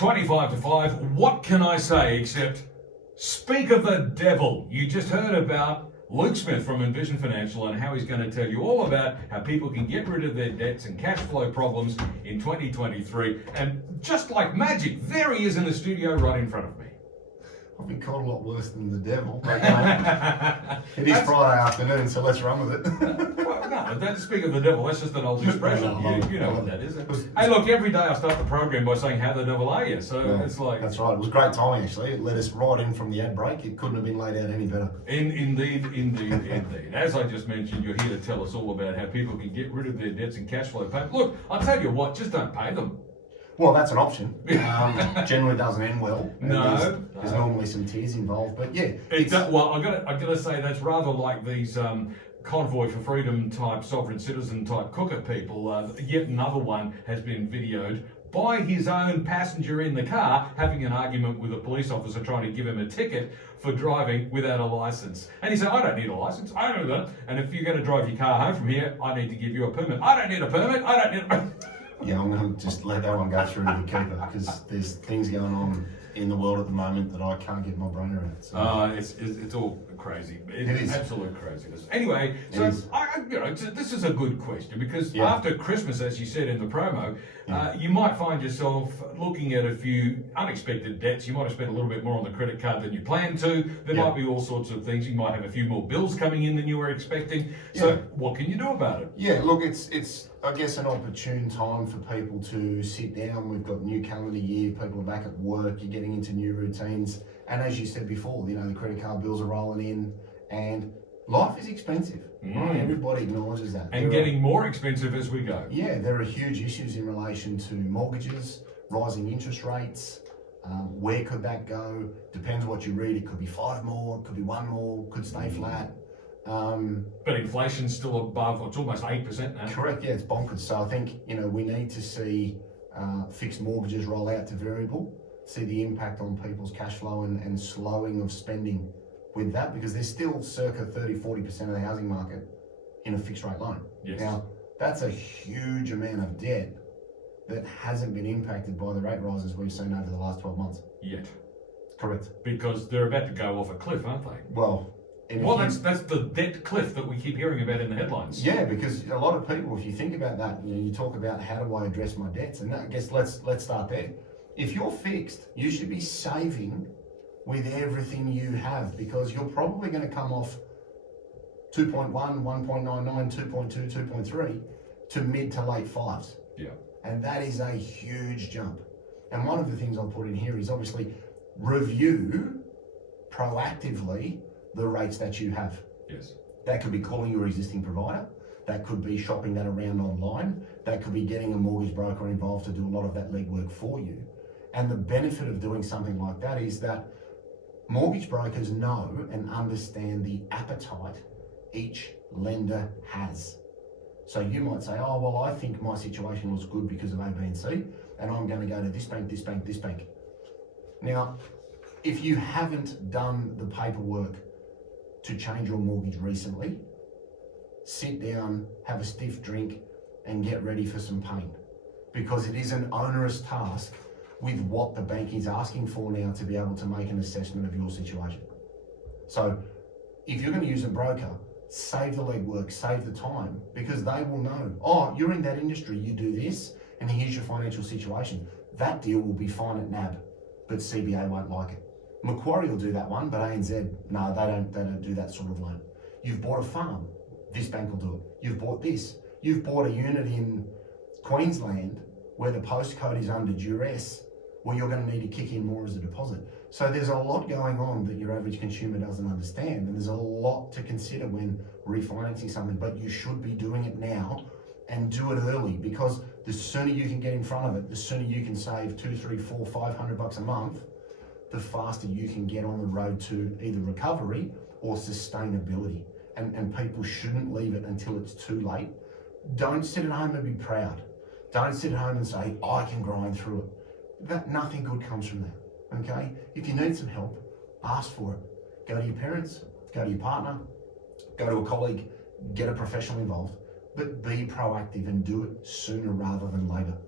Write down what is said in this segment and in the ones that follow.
25 to 5. What can I say except speak of the devil? You just heard about Luke Smith from Envision Financial and how he's going to tell you all about how people can get rid of their debts and cash flow problems in 2023. And just like magic, there he is in the studio right in front of me. I've been called a lot worse than the devil, but it is Friday afternoon, so let's run with it. Well, no, that's speak of the devil. That's just an old expression. You know what that is. Was, Hey, look, every day I start the program by saying, how the devil are you? So it's like... That's right. It was great timing, actually. It led us right in from the ad break. It couldn't have been laid out any better. Indeed. As I just mentioned, you're here to tell us all about how people can get rid of their debts and cash flow payments. Look, I'll tell you what, just don't pay them. Well, that's an option. Generally doesn't end well. No. There's normally some tears involved, but yeah. Well, I gotta say that's rather like these convoy for freedom type, sovereign citizen type cooker people. Yet another one has been videoed by his own passenger in the car having an argument with a police officer trying to give him a ticket for driving without a license. And he said, I don't need a license, I don't know that. And if you're going to drive your car home from here, I need to give you a permit. I don't need a permit, I don't need a permit. Yeah, I'm going to just let that one go through to the keeper because there's things going on in the world at the moment that I can't get my brain around. So. It's all crazy. It is absolute craziness. Anyway, so this is a good question because after Christmas, as you said in the promo, you might find yourself looking at a few unexpected debts. You might have spent a little bit more on the credit card than you planned to. There might be all sorts of things. You might have a few more bills coming in than you were expecting. So what can you do about it? Yeah, look, it's I guess an opportune time for people to sit down. We've got new calendar year, people are back at work, you're getting into new routines. And as you said before, the credit card bills are rolling in and life is expensive. Right? Everybody acknowledges that. And getting more expensive as we go. Yeah, there are huge issues in relation to mortgages, rising interest rates. Where could that go? Depends what you read. It could be 5 more, it could be 1 more, could stay flat. But inflation's still above, it's almost 8% now. Correct, yeah, it's bonkers. So I think, we need to see fixed mortgages roll out to variable, see the impact on people's cash flow and slowing of spending with that, because there's still circa 30-40% of the housing market in a fixed rate loan. Yes. Now, that's a huge amount of debt that hasn't been impacted by the rate rises we've seen over the last 12 months. Yet. Correct. Because they're about to go off a cliff, aren't they? Well, that's the debt cliff that we keep hearing about in the headlines. Yeah, because a lot of people, if you think about that, you talk about how do I address my debts, and I guess let's start there. If you're fixed, you should be saving with everything you have, because you're probably going to come off 2.1, 1.99, 2.2, 2.3 to mid to late 5s. Yeah. And that is a huge jump. And one of the things I'll put in here is obviously review proactively the rates that you have. Yes. That could be calling your existing provider. That could be shopping that around online. That could be getting a mortgage broker involved to do a lot of that legwork for you. And the benefit of doing something like that is that mortgage brokers know and understand the appetite each lender has. So you might say, oh, well, I think my situation was good because of A, B, and C, and I'm going to go to this bank, this bank, this bank. Now, if you haven't done the paperwork to change your mortgage recently, sit down, have a stiff drink, and get ready for some pain. Because it is an onerous task with what the bank is asking for now to be able to make an assessment of your situation. So if you're going to use a broker, save the legwork, save the time, because they will know, oh, you're in that industry, you do this, and here's your financial situation. That deal will be fine at NAB, but CBA won't like it. Macquarie will do that one, but ANZ, no, they don't do that sort of loan. You've bought a farm, this bank will do it. You've bought this. You've bought a unit in Queensland where the postcode is under duress, well, you're going to need to kick in more as a deposit. So there's a lot going on that your average consumer doesn't understand, and there's a lot to consider when refinancing something, but you should be doing it now and do it early, because the sooner you can get in front of it, the sooner you can save $200, $300, $400, $500 a month, the faster you can get on the road to either recovery or sustainability. And people shouldn't leave it until it's too late. Don't sit at home and be proud. Don't sit at home and say, I can grind through it. Nothing good comes from that, okay? If you need some help, ask for it. Go to your parents, go to your partner, go to a colleague, get a professional involved, but be proactive and do it sooner rather than later.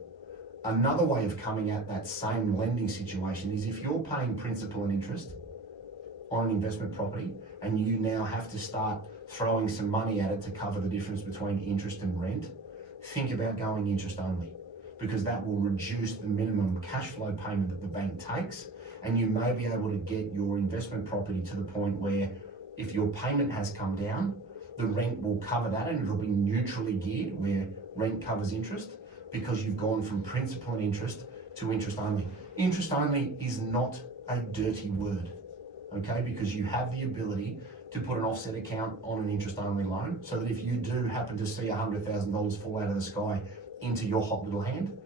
another way of coming at that same lending situation is if you're paying principal and interest on an investment property and you now have to start throwing some money at it to cover the difference between interest and rent, think about going interest only, because that will reduce the minimum cash flow payment that the bank takes, and you may be able to get your investment property to the point where if your payment has come down, the rent will cover that and it'll be neutrally geared where rent covers interest, because you've gone from principal and interest to interest only. Interest only is not a dirty word, okay? Because you have the ability to put an offset account on an interest only loan, so that if you do happen to see $100,000 fall out of the sky into your hot little hand,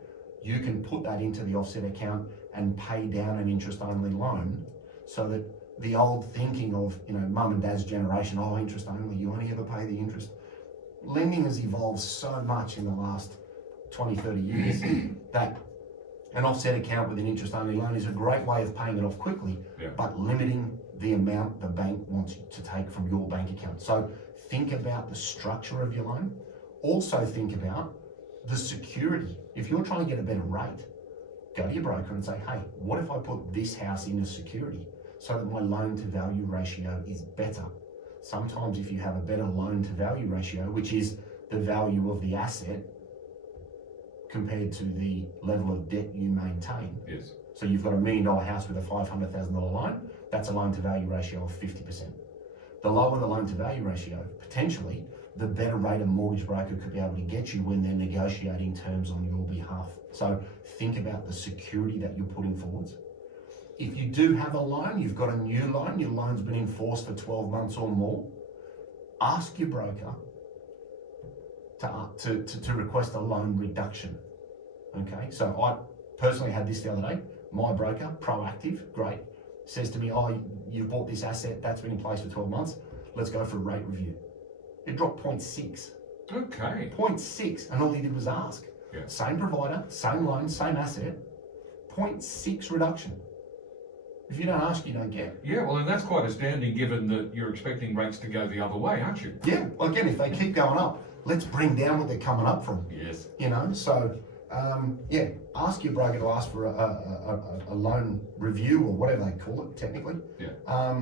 you can put that into the offset account and pay down an interest only loan, so that the old thinking of, mum and dad's generation, oh, interest only, you only ever pay the interest. Lending has evolved so much in the last 20, 30 years that an offset account with an interest only loan is a great way of paying it off quickly, but limiting the amount the bank wants you to take from your bank account. So think about the structure of your loan. Also think about the security. If you're trying to get a better rate, go to your broker and say, hey, what if I put this house in as security so that my loan to value ratio is better? Sometimes if you have a better loan to value ratio, which is the value of the asset compared to the level of debt you maintain. Yes. So you've got $1 million house with a $500,000 loan, that's a loan to value ratio of 50%. The lower the loan to value ratio, potentially, the better rate a mortgage broker could be able to get you when they're negotiating terms on your behalf. So think about the security that you're putting forwards. If you do have a loan, you've got a new loan, your loan's been enforced for 12 months or more, ask your broker to request a loan reduction. Okay, so I personally had this the other day. My broker, proactive, great, says to me, oh, you've bought this asset, that's been in place for 12 months, let's go for a rate review. It dropped 0.6. Okay. 0.6, and all he did was ask. Yeah. Same provider, same loan, same asset, 0.6 reduction. If you don't ask, you don't get. Yeah, well, and that's quite astounding given that you're expecting rates to go the other way, aren't you? Yeah, well, again, if they keep going up, let's bring down what they're coming up from. Yes. So, ask your broker to ask for a loan review or whatever they call it technically. Yeah.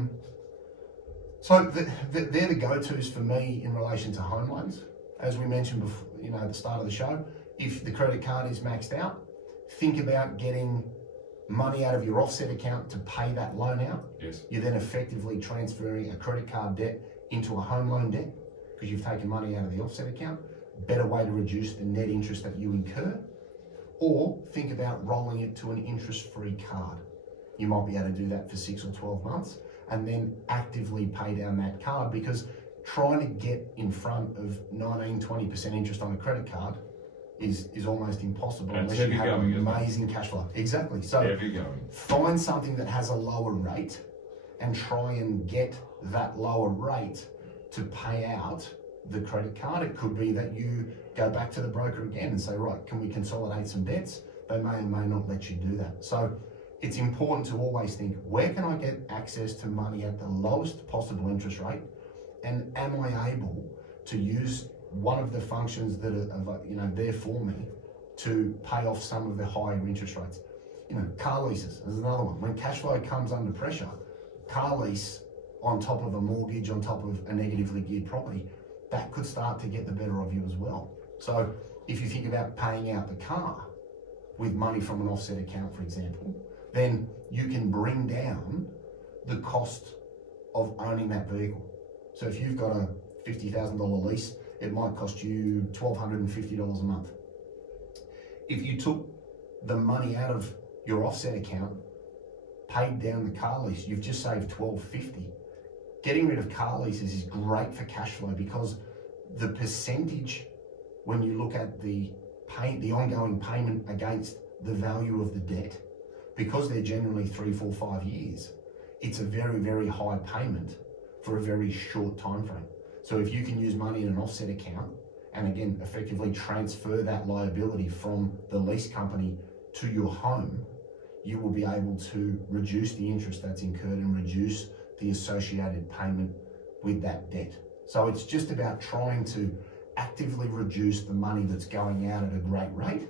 So they're the go-tos for me in relation to home loans. As we mentioned before, at the start of the show, if the credit card is maxed out, think about getting money out of your offset account to pay that loan out. Yes. You're then effectively transferring a credit card debt into a home loan debt because you've taken money out of the offset account. Better way to reduce the net interest that you incur. Or think about rolling it to an interest-free card. You might be able to do that for 6 or 12 months and then actively pay down that card, because trying to get in front of 19, 20% interest on a credit card is almost impossible unless you have amazing cash flow. Exactly. So find something that has a lower rate and try and get that lower rate to pay out the credit card. It could be that you go back to the broker again and say, right, can we consolidate some debts? They may or may not let you do that. So it's important to always think, where can I get access to money at the lowest possible interest rate? And am I able to use one of the functions that are there for me to pay off some of the higher interest rates? Car leases is another one. When cash flow comes under pressure, car lease on top of a mortgage, on top of a negatively geared property, that could start to get the better of you as well. So if you think about paying out the car with money from an offset account, for example, then you can bring down the cost of owning that vehicle. So if you've got a $50,000 lease, it might cost you $1,250 a month. If you took the money out of your offset account, paid down the car lease, you've just saved $1,250. Getting rid of car leases is great for cash flow, because the percentage, when you look at the ongoing payment against the value of the debt, because they're generally 3, 4, 5 years, it's a very, very high payment for a very short time frame. So if you can use money in an offset account and again effectively transfer that liability from the lease company to your home, you will be able to reduce the interest that's incurred and reduce the associated payment with that debt. So it's just about trying to actively reduce the money that's going out at a great rate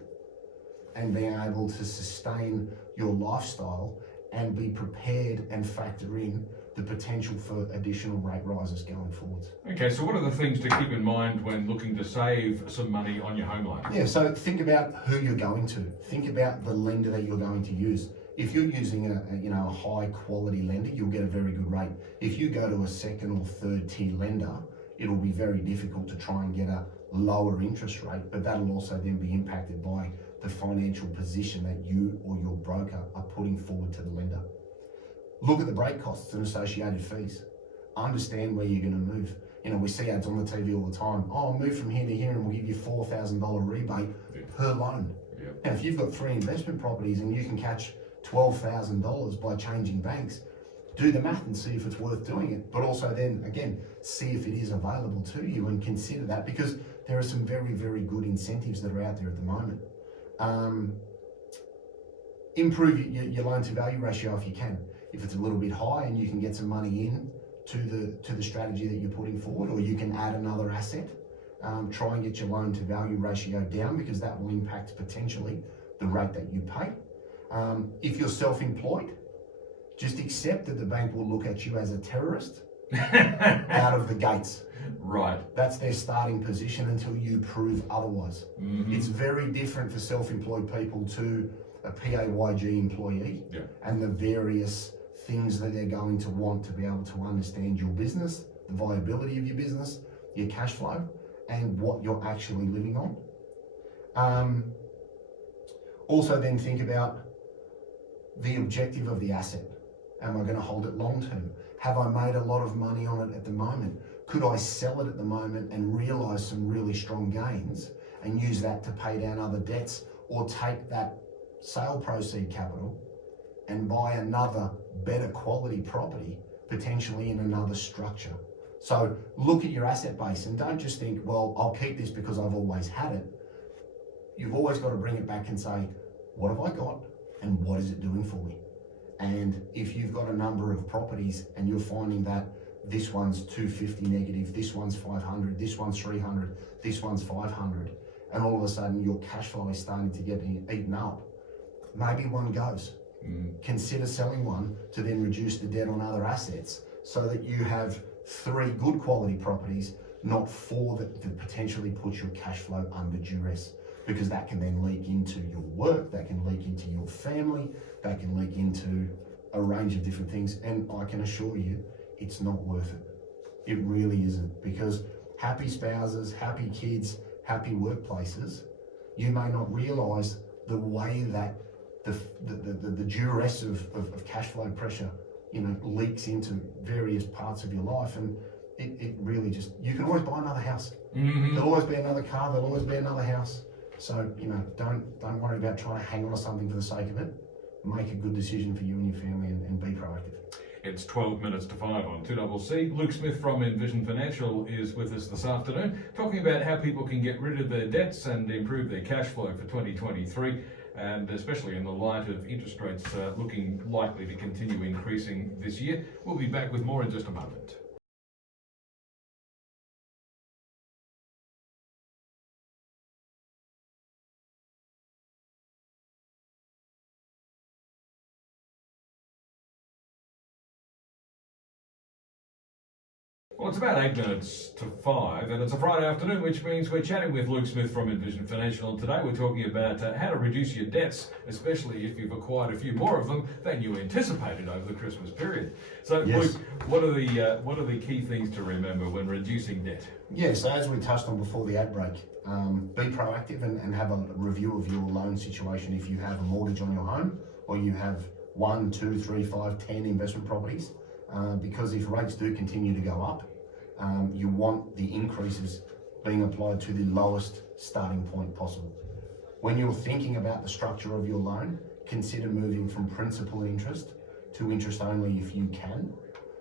and being able to sustain your lifestyle and be prepared and factor in the potential for additional rate rises going forwards. Okay, so what are the things to keep in mind when looking to save some money on your home loan? Yeah, so think about who you're going to. Think about the lender that you're going to use. If you're using a high quality lender, you'll get a very good rate. If you go to a second or third tier lender, it'll be very difficult to try and get a lower interest rate, but that'll also then be impacted by the financial position that you or your broker are putting forward to the lender. Look at the break costs and associated fees. Understand where you're going to move. We see ads on the TV all the time. Oh, move from here to here and we'll give you $4,000 rebate per loan. Yeah. Now, if you've got 3 investment properties and you can catch $12,000 by changing banks, do the math and see if it's worth doing it. But also then, again, see if it is available to you and consider that, because there are some very, very good incentives that are out there at the moment. Improve your loan to value ratio if you can. If it's a little bit high and you can get some money in to the strategy that you're putting forward, or you can add another asset, try and get your loan to value ratio down, because that will impact potentially the rate that you pay. If you're self-employed, just accept that the bank will look at you as a terrorist out of the gates. Right. That's their starting position until you prove otherwise. Mm-hmm. It's very different for self-employed people to a PAYG employee, Yeah. and the various things that they're going to want to be able to understand your business, the viability of your business, your cash flow, and what you're actually living on. Also then think about the objective of the asset. Am I going to hold it long term? Have I made a lot of money on it at the moment? Could I sell it at the moment and realize some really strong gains and use that to pay down other debts, or take that sale proceed capital and buy another better quality property, potentially in another structure? So look at your asset base and don't just think, well, I'll keep this because I've always had it. You've always got to bring it back and say, what have I got and what is it doing for me? And if you've got a number of properties and you're finding that this one's 250 negative, this one's 500, this one's 300, this one's 500, and all of a sudden your cash flow is starting to get eaten up, maybe one goes. Consider selling one to then reduce the debt on other assets, so that you have 3 good quality properties, not 4 that potentially put your cash flow under duress, because that can then leak into your work, that can leak into your family, that can leak into a range of different things. And I can assure you, it's not worth it. It really isn't, because happy spouses, happy kids, happy workplaces, you may not realise the way that the duress of cash flow pressure, leaks into various parts of your life, and it really just, you can always buy another house. Mm-hmm. There'll always be another car, there'll always be another house. So, don't worry about trying to hang on to something for the sake of it. Make a good decision for you and your family, and be proactive. It's 12 minutes to 5 on 2CC. Luke Smith from Envision Financial is with us this afternoon, talking about how people can get rid of their debts and improve their cash flow for 2023, and especially in the light of interest rates looking likely to continue increasing this year. We'll be back with more in just a moment. Well, it's about 8 minutes to 5, and it's a Friday afternoon, which means we're chatting with Luke Smith from Envision Financial, and today we're talking about how to reduce your debts, especially if you've acquired a few more of them than you anticipated over the Christmas period. So, yes. Luke, what are the key things to remember when reducing debt? Yeah, so as we touched on before the ad break, be proactive and have a review of your loan situation. If you have a mortgage on your home, or you have 1, 2, 3, 5, 10 investment properties, because if rates do continue to go up, you want the increases being applied to the lowest starting point possible. When you're thinking about the structure of your loan, consider moving from principal interest to interest only if you can,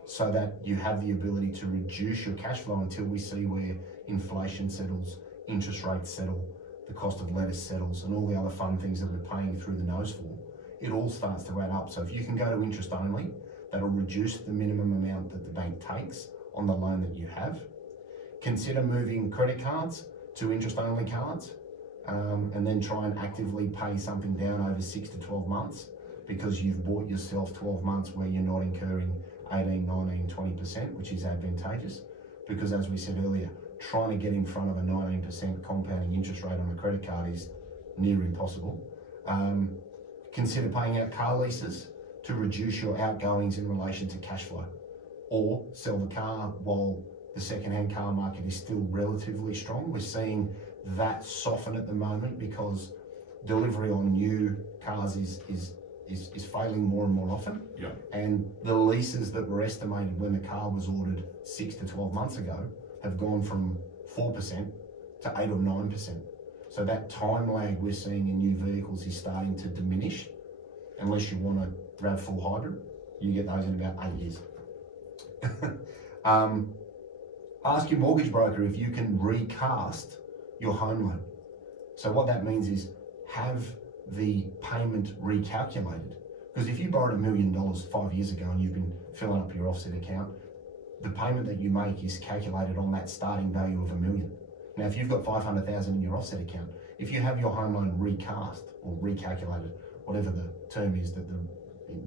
so that you have the ability to reduce your cash flow until we see where inflation settles, interest rates settle, the cost of lettuce settles, and all the other fun things that we're paying through the nose for. It all starts to add up. So if you can go to interest only, that'll reduce the minimum amount that the bank takes on the loan that you have. Consider moving credit cards to interest only cards. and then try and actively pay something down over 6 to 12 months because you've bought yourself 12 months where you're not incurring 18, 19, 20%, which is advantageous. Because as we said earlier, trying to get in front of a 19% compounding interest rate on a credit card is near impossible. Consider paying out car leases to reduce your outgoings in relation to cash flow, or sell the car while the second-hand car market is still relatively strong. We're seeing that soften at the moment because delivery on new cars is failing more and more often. Yeah. And the leases that were estimated when the car was ordered 6 to 12 months ago have gone from 4% to 8 or 9%. So that time lag we're seeing in new vehicles is starting to diminish. Unless you want a RAV4 hybrid, you get those in about 8 years. Ask your mortgage broker if you can recast your home loan. So what that means is have the payment recalculated. Because if you borrowed $1 million 5 years ago and you've been filling up your offset account, the payment that you make is calculated on that starting value of $1 million. Now, if you've got 500,000 in your offset account, if you have your home loan recast or recalculated, whatever the term is that the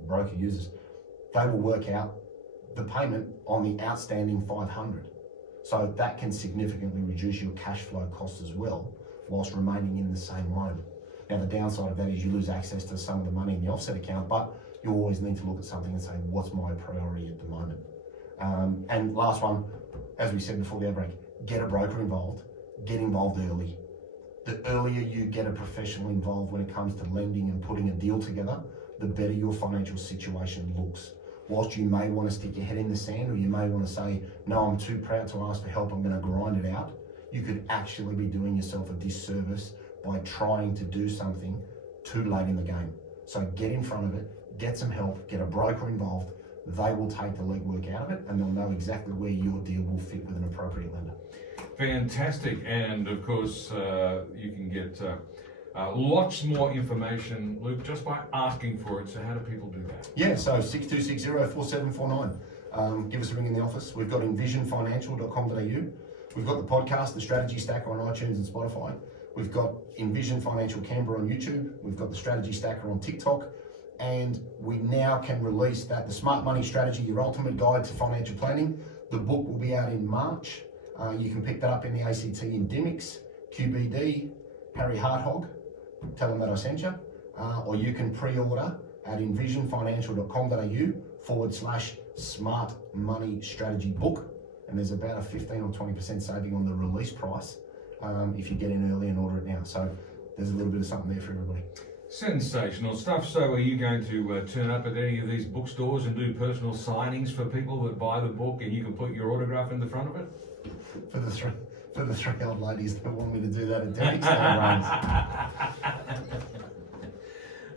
broker uses, they will work out the payment on the outstanding 500. So that can significantly reduce your cash flow costs as well, whilst remaining in the same loan. Now, the downside of that is you lose access to some of the money in the offset account, but you always need to look at something and say, what's my priority at the moment? And last one, as we said before the outbreak, get a broker involved, get involved early. The earlier you get a professional involved when it comes to lending and putting a deal together, the better your financial situation looks. Whilst you may want to stick your head in the sand, or you may want to say, no, I'm too proud to ask for help, I'm going to grind it out, you could actually be doing yourself a disservice by trying to do something too late in the game. So get in front of it, get some help, get a broker involved. They will take the legwork out of it, and they'll know exactly where your deal will fit with an appropriate lender. Fantastic. And of course, you can get lots more information, Luke, just by asking for it. So how do people do that? Yeah, so 6260-4749. Give us a ring in the office. We've got envisionfinancial.com.au. We've got the podcast, The Strategy Stacker, on iTunes and Spotify. We've got Envision Financial Canberra on YouTube. We've got the Strategy Stacker on TikTok. And we now can release that, the Smart Money Strategy, your ultimate guide to financial planning. The book will be out in March. You can pick that up in the ACT in Dymix, QBD, Harry Harthog. Tell them that I sent you. Or you can pre-order at envisionfinancial.com.au/Smart Money Strategy book. And there's about a 15 or 20% saving on the release price if you get in early and order it now. So there's a little bit of something there for everybody. Sensational stuff. So are you going to turn up at any of these bookstores and do personal signings for people that buy the book, and you can put your autograph in the front of it? For the three old ladies that want me to do that at Dymix,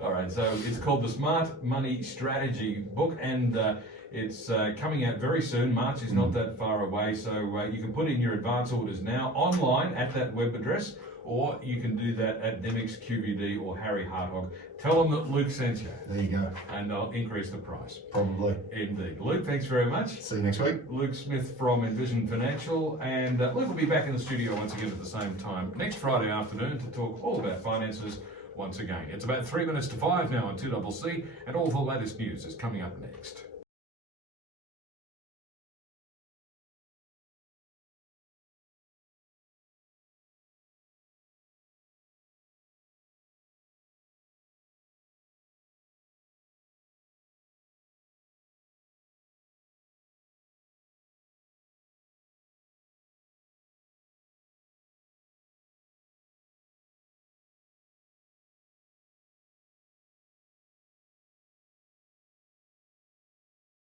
All right, so it's called the Smart Money Strategy book, and it's coming out very soon. March is not that far away, so you can put in your advance orders now online at that web address, or you can do that at Dymix, QVD, or Harry Harthog. Tell them that Luke sent you. There you go. And they'll increase the price. Probably. Indeed. Luke, thanks very much. See you next week. Luke Smith from Envision Financial, and Luke will be back in the studio once again at the same time next Friday afternoon to talk all about finances once again. It's about 3 minutes to 5 now on 2CC, and all the latest news is coming up next.